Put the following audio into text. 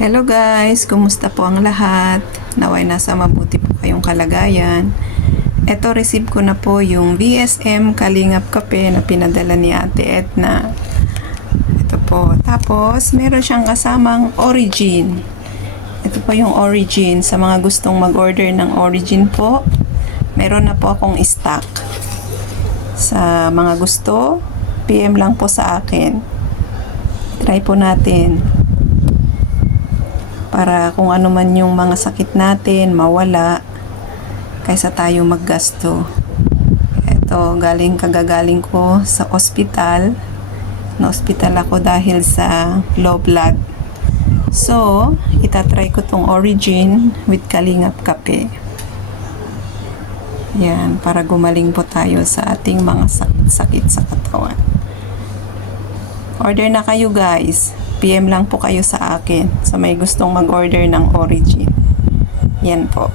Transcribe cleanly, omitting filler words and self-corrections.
Hello guys, kumusta po ang lahat? Naway nasa mabuti po kayong kalagayan. Eto, receive ko na po yung VSM Kalingap Kape na pinadala ni Ate Edna. Ito po. Tapos, meron siyang kasamang Origin. Ito po yung Origin. Sa mga gustong mag-order ng Origin po, meron na po akong stock. Sa mga gusto, PM lang po sa akin. Try po natin. Para kung ano man yung mga sakit natin, mawala kaysa tayo maggasto. Ito, kagagaling ko sa ospital. Na-hospital ako dahil sa low blood. So, itatry ko tong Origin with Kalingap Kape. Yan, para gumaling po tayo sa ating mga sakit sa katawan. Order na kayo guys. PM lang po kayo sa akin sa may gustong mag-order ng Origin. Yan po.